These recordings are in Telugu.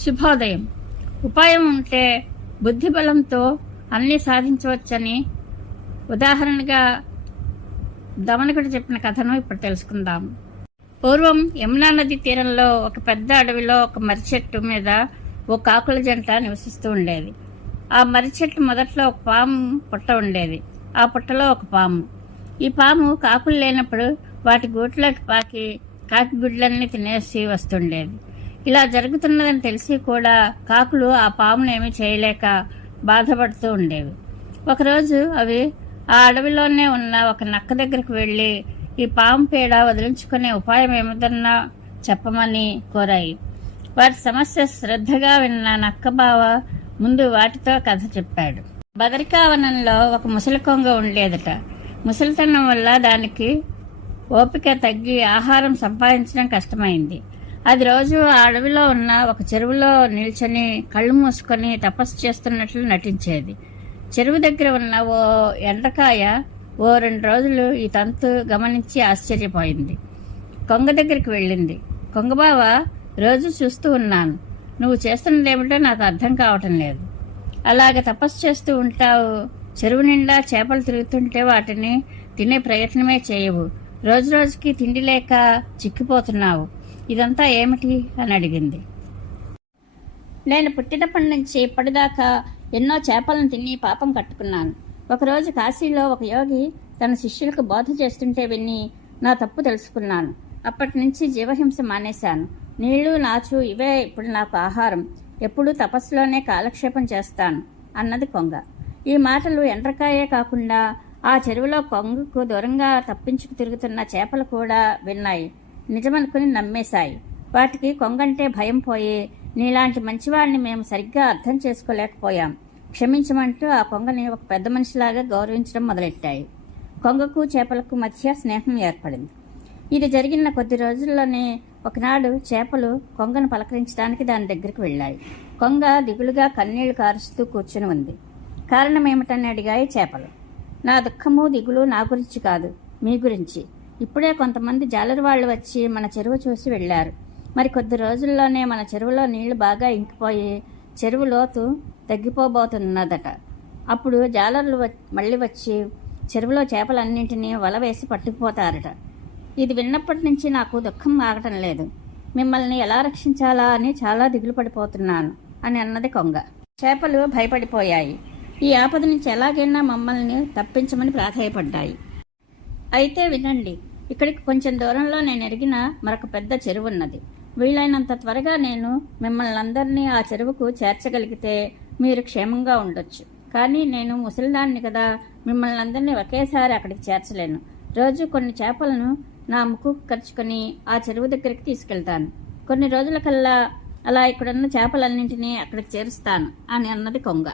శుభోదయం. ఉపాయం ఉంటే బుద్ధి బలంతో అన్నీ సాధించవచ్చని ఉదాహరణగా దమనకుడు చెప్పిన కథను ఇప్పుడు తెలుసుకుందాం. పూర్వం యమునా నది తీరంలో ఒక పెద్ద అడవిలో ఒక మర్రి చెట్టు మీద ఓ కాకుల జంట నివసిస్తూ ఉండేది. ఆ మర్రి చెట్టు మొదట్లో ఒక పాము పుట్ట ఉండేది. ఆ పుట్టలో ఒక పాము. ఈ పాము కాకులు లేనప్పుడు వాటి గూట్లోకి పాకి కాకి గుడ్లన్నీ తినేసి వస్తుండేది. ఇలా జరుగుతున్నదని తెలిసి కూడా కాకులు ఆ పామును ఏమీ చేయలేక బాధపడుతూ ఉండేవి. ఒకరోజు అవి ఆ అడవిలోనే ఉన్న ఒక నక్క దగ్గరికి వెళ్ళి ఈ పాము పేడ వదిలించుకునే ఉపాయం ఏమిటన్నా చెప్పమని కోరాయి. వారి సమస్య శ్రద్ధగా విన్న నక్క బావ ముందు వాటితో కథ చెప్పాడు. బదరికావనంలో ఒక ముసలి కొంగ ఉండేదట. ముసలితనం వల్ల దానికి ఓపిక తగ్గి ఆహారం సంపాదించడం కష్టమైంది. అది రోజు ఆ అడవిలో ఉన్న ఒక చెరువులో నిల్చొని కళ్ళు మూసుకొని తపస్సు చేస్తున్నట్లు నటించేది. చెరువు దగ్గర ఉన్న ఓ ఎండకాయ ఓ రెండు రోజులు ఈ తంతు గమనించి ఆశ్చర్యపోయింది. కొంగ దగ్గరికి వెళ్ళింది. కొంగబావ రోజు చూస్తూ ఉన్నాను. నువ్వు చేస్తున్నదేమిటో నాకు అర్థం కావటం లేదు. అలాగ తపస్సు చేస్తూ ఉంటావు. చెరువు నిండా చేపలు తిరుగుతుంటే వాటిని తినే ప్రయత్నమే చేయవు. రోజు రోజుకి తిండి లేక చిక్కిపోతున్నావు. ఇదంతా ఏమిటి అని అడిగింది. నేను పుట్టినప్పటి నుంచి ఇప్పటిదాకా ఎన్నో చేపలను తిని పాపం కట్టుకున్నాను. ఒకరోజు కాశీలో ఒక యోగి తన శిష్యులకు బోధ చేస్తుంటే విని నా తప్పు తెలుసుకున్నాను. అప్పటి నుంచి జీవహింస మానేశాను. నీళ్ళు నాచు ఇవే ఇప్పుడు నాకు ఆహారం. ఎప్పుడూ తపస్సులోనే కాలక్షేపం చేస్తాను అన్నది కొంగ. ఈ మాటలు ఎండ్రకాయే కాకుండా ఆ చెరువులో కొంగకు దూరంగా తప్పించుకు తిరుగుతున్న చేపలు కూడా విన్నాయి. నిజమనుకుని నమ్మేశాయి. వాటికి కొంగంటే భయం పోయి నీలాంటి మంచివాడిని మేము సరిగ్గా అర్థం చేసుకోలేకపోయాం. క్షమించమంటూ ఆ కొంగని ఒక పెద్ద మనిషిలాగా గౌరవించడం మొదలెట్టాయి. కొంగకు చేపలకు మధ్య స్నేహం ఏర్పడింది. ఇది జరిగిన కొద్ది రోజుల్లోనే ఒకనాడు చేపలు కొంగను పలకరించడానికి దాని దగ్గరికి వెళ్ళాయి. కొంగ దిగులుగా కన్నీళ్ళు కారుస్తూ కూర్చుని ఉంది. కారణం ఏమిటని అడిగాయి చేపలు. నా దుఃఖము దిగులు నా గురించి కాదు మీ గురించి. ఇప్పుడే కొంతమంది జాలరి వాళ్ళు వచ్చి మన చెరువు చూసి వెళ్ళారు. మరి కొద్ది రోజుల్లోనే మన చెరువులో నీళ్ళు బాగా ఇంకిపోయి చెరువు లోతు తగ్గిపోబోతున్నదట. అప్పుడు జాలర్లు మళ్ళీ వచ్చి చెరువులో చేపలన్నింటినీ వల వేసి పట్టుకుపోతారట. ఇది విన్నప్పటి నుంచి నాకు దుఃఖం ఆగటం లేదు. మిమ్మల్ని ఎలా రక్షించాలా అని చాలా దిగులు పడిపోతున్నాను అని అన్నది కొంగ. చేపలు భయపడిపోయాయి. ఈ ఆపద నుంచి ఎలాగైనా మమ్మల్ని తప్పించమని ప్రాధాయపడ్డాయి. అయితే వినండి ఇక్కడికి కొంచెం దూరంలో నేను ఎరిగిన మరొక పెద్ద చెరువు ఉన్నది వీలైనంత త్వరగా నేను మిమ్మల్ని అందరినీ ఆ చెరువుకు చేర్చగలిగితే మీరు క్షేమంగా ఉండొచ్చు. కానీ నేను ముసలిదాన్ని కదా మిమ్మల్ని అందరినీ ఒకేసారి అక్కడికి చేర్చలేను. రోజు కొన్ని చేపలను నా ముక్కు ఖర్చుకొని ఆ చెరువు దగ్గరికి తీసుకెళ్తాను. కొన్ని రోజుల కల్లా అలా ఇక్కడున్న చేపలన్నింటినీ అక్కడికి చేరుస్తాను అని అన్నది కొంగ.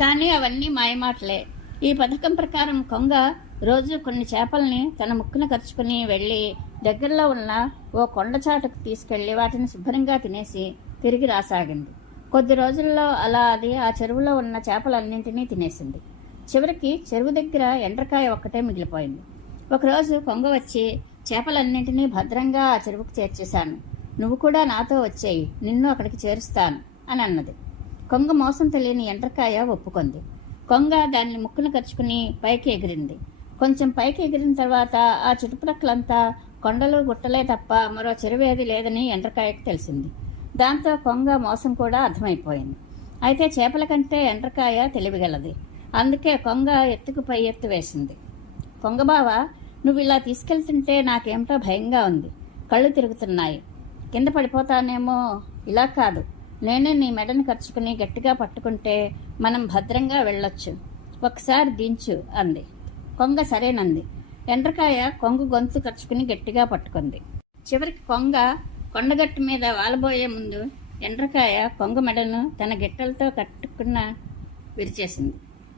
కానీ అవన్నీ మాయమాటలే. ఈ పథకం ప్రకారం కొంగ రోజు కొన్ని చేపల్ని తన ముక్కున ఖర్చుకుని వెళ్ళి దగ్గరలో ఉన్న ఓ కొండచాటుకు తీసుకెళ్ళి వాటిని శుభ్రంగా తినేసి తిరిగి రాసాగింది. కొద్ది రోజుల్లో అలా అది ఆ చెరువులో ఉన్న చేపలన్నింటినీ తినేసింది. చివరికి చెరువు దగ్గర ఎండ్రకాయ ఒక్కటే మిగిలిపోయింది. ఒకరోజు కొంగ వచ్చి చేపలన్నింటినీ భద్రంగా ఆ చెరువుకు చేర్చేశాను. నువ్వు కూడా నాతో వచ్చేయి. నిన్ను అక్కడికి చేరుస్తాను అని అన్నది. కొంగ మోసం తెలియని ఎండ్రకాయ ఒప్పుకుంది. కొంగ దాన్ని ముక్కును ఖర్చుకుని పైకి ఎగిరింది. కొంచెం పైకి ఎగిరిన తర్వాత ఆ చుట్టుప్రక్కలంతా కొండలు గుట్టలే తప్ప మరో చెరువేది లేదని ఎండ్రకాయకు తెలిసింది. దాంతో కొంగ మోసం కూడా అర్థమైపోయింది. అయితే చేపల కంటే ఎండ్రకాయ తెలివిగలది. అందుకే కొంగ ఎత్తుకు పై ఎత్తు వేసింది. కొంగబావ నువ్వు ఇలా తీసుకెళ్తుంటే నాకేమిటో భయంగా ఉంది. కళ్ళు తిరుగుతున్నాయి. కింద పడిపోతానేమో ఇలా కాదు. నేనే నీ మెడను ఖర్చుకుని గట్టిగా పట్టుకుంటే మనం భద్రంగా వెళ్ళొచ్చు. ఒకసారి దించు అంది. కొంగ సరేనంది. ఎండ్రకాయ కొంగు గొంతు కరుచుకుని గట్టిగా పట్టుకుంది. చివరికి కొంగ కొండగట్టు మీద వాలబోయే ముందు ఎండ్రకాయ కొంగ మెడను తన గిట్టలతో కట్టుకున్న విరిచేసింది.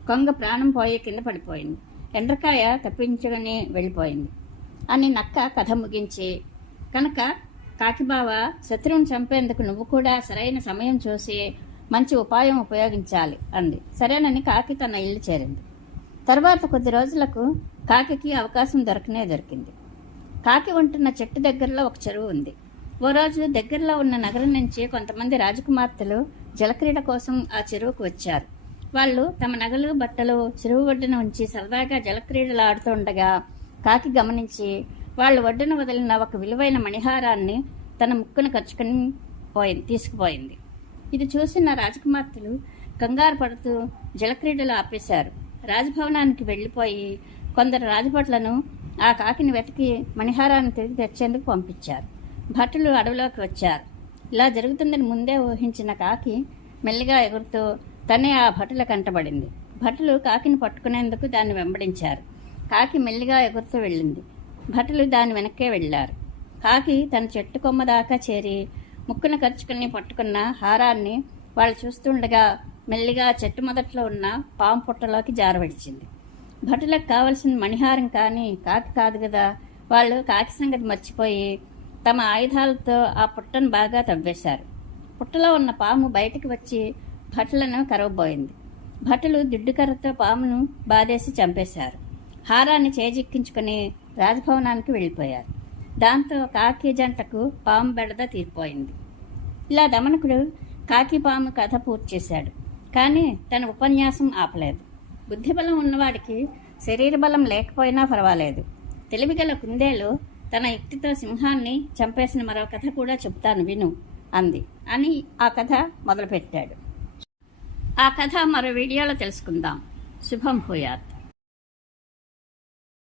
కొంగ ప్రాణం పోయే కింద పడిపోయింది. ఎండ్రకాయ తప్పించుకొని వెళ్ళిపోయింది. అని నక్క కథ ముగించి కనుక కాకిబావ శత్రువుని చంపేందుకు నువ్వు కూడా సరైన సమయం చూసి మంచి ఉపాయం ఉపయోగించాలి అంది. సరేనని కాకి తన ఇల్లు చేరింది. తర్వాత కొద్ది రోజులకు కాకి అవకాశం దొరకనే దొరికింది. కాకి ఉంటున్న చెట్టు దగ్గరలో ఒక చెరువు ఉంది. ఓ రోజు దగ్గరలో ఉన్న నగరం నుంచి కొంతమంది రాజకుమార్తెలు జలక్రీడ కోసం ఆ చెరువుకు వచ్చారు. వాళ్ళు తమ నగలు బట్టలు చెరువు ఒడ్డున ఉంచి సరదాగా జలక్రీడలు ఆడుతుండగా కాకి గమనించి వాళ్ళు ఒడ్డున వదిలిన ఒక విలువైన మణిహారాన్ని తన ముక్కును కచ్చుకుని పోయింది తీసుకుపోయింది. ఇది చూసిన రాజకుమార్తెలు కంగారు పడుతూ జలక్రీడలు ఆపేశారు. రాజభవనానికి వెళ్ళిపోయి కొందరు రాజభట్లను ఆ కాకిని వెతికి మణిహారాన్ని తిరిగి తెచ్చేందుకు పంపించారు. భటులు అడవిలోకి వచ్చారు. ఇలా జరుగుతుందని ముందే ఊహించిన కాకి మెల్లిగా ఎగురుతూ తనే ఆ భటుల కంటబడింది. భటులు కాకిని పట్టుకునేందుకు దాన్ని వెంబడించారు. కాకి మెల్లిగా ఎగురుతూ వెళ్ళింది. భటులు దాని వెనక్కే వెళ్ళారు. కాకి తన చెట్టు కొమ్మ దాకా చేరి ముక్కున ఖర్చుకుని పట్టుకున్న హారాన్ని వాళ్ళు చూస్తుండగా మెల్లిగా చెట్టు మొదట్లో ఉన్న పాము పుట్టలోకి జారవిడిచింది. భటులకు కావలసిన మణిహారం కానీ కాకి కాదు కదా. వాళ్ళు కాకి సంగతి మర్చిపోయి తమ ఆయుధాలతో ఆ పుట్టను బాగా తవ్వేశారు. పుట్టలో ఉన్న పాము బయటికి వచ్చి భటులను కరవబోయింది. భటులు దిడ్డుకర్రతో పామును బాధేసి చంపేశారు. హారాన్ని చేజిక్కించుకుని రాజభవనానికి వెళ్ళిపోయారు. దాంతో కాకి జంటకు పాము బెడద తీరిపోయింది. ఇలా దమనకుడు కాకి పాము కథ పూర్తి చేశాడు. కానీ తన ఉపన్యాసం ఆపలేదు. బుద్ధిబలం ఉన్నవాడికి శరీర బలం లేకపోయినా పర్వాలేదు. తెలివిగల కుందేలు తన యుక్తితో సింహాన్ని చంపేసిన మరో కథ కూడా చెప్తాను విను అంది. అని ఆ కథ మొదలుపెట్టాడు. ఆ కథ మరో వీడియోలో తెలుసుకుందాం. శుభం భూయాత్.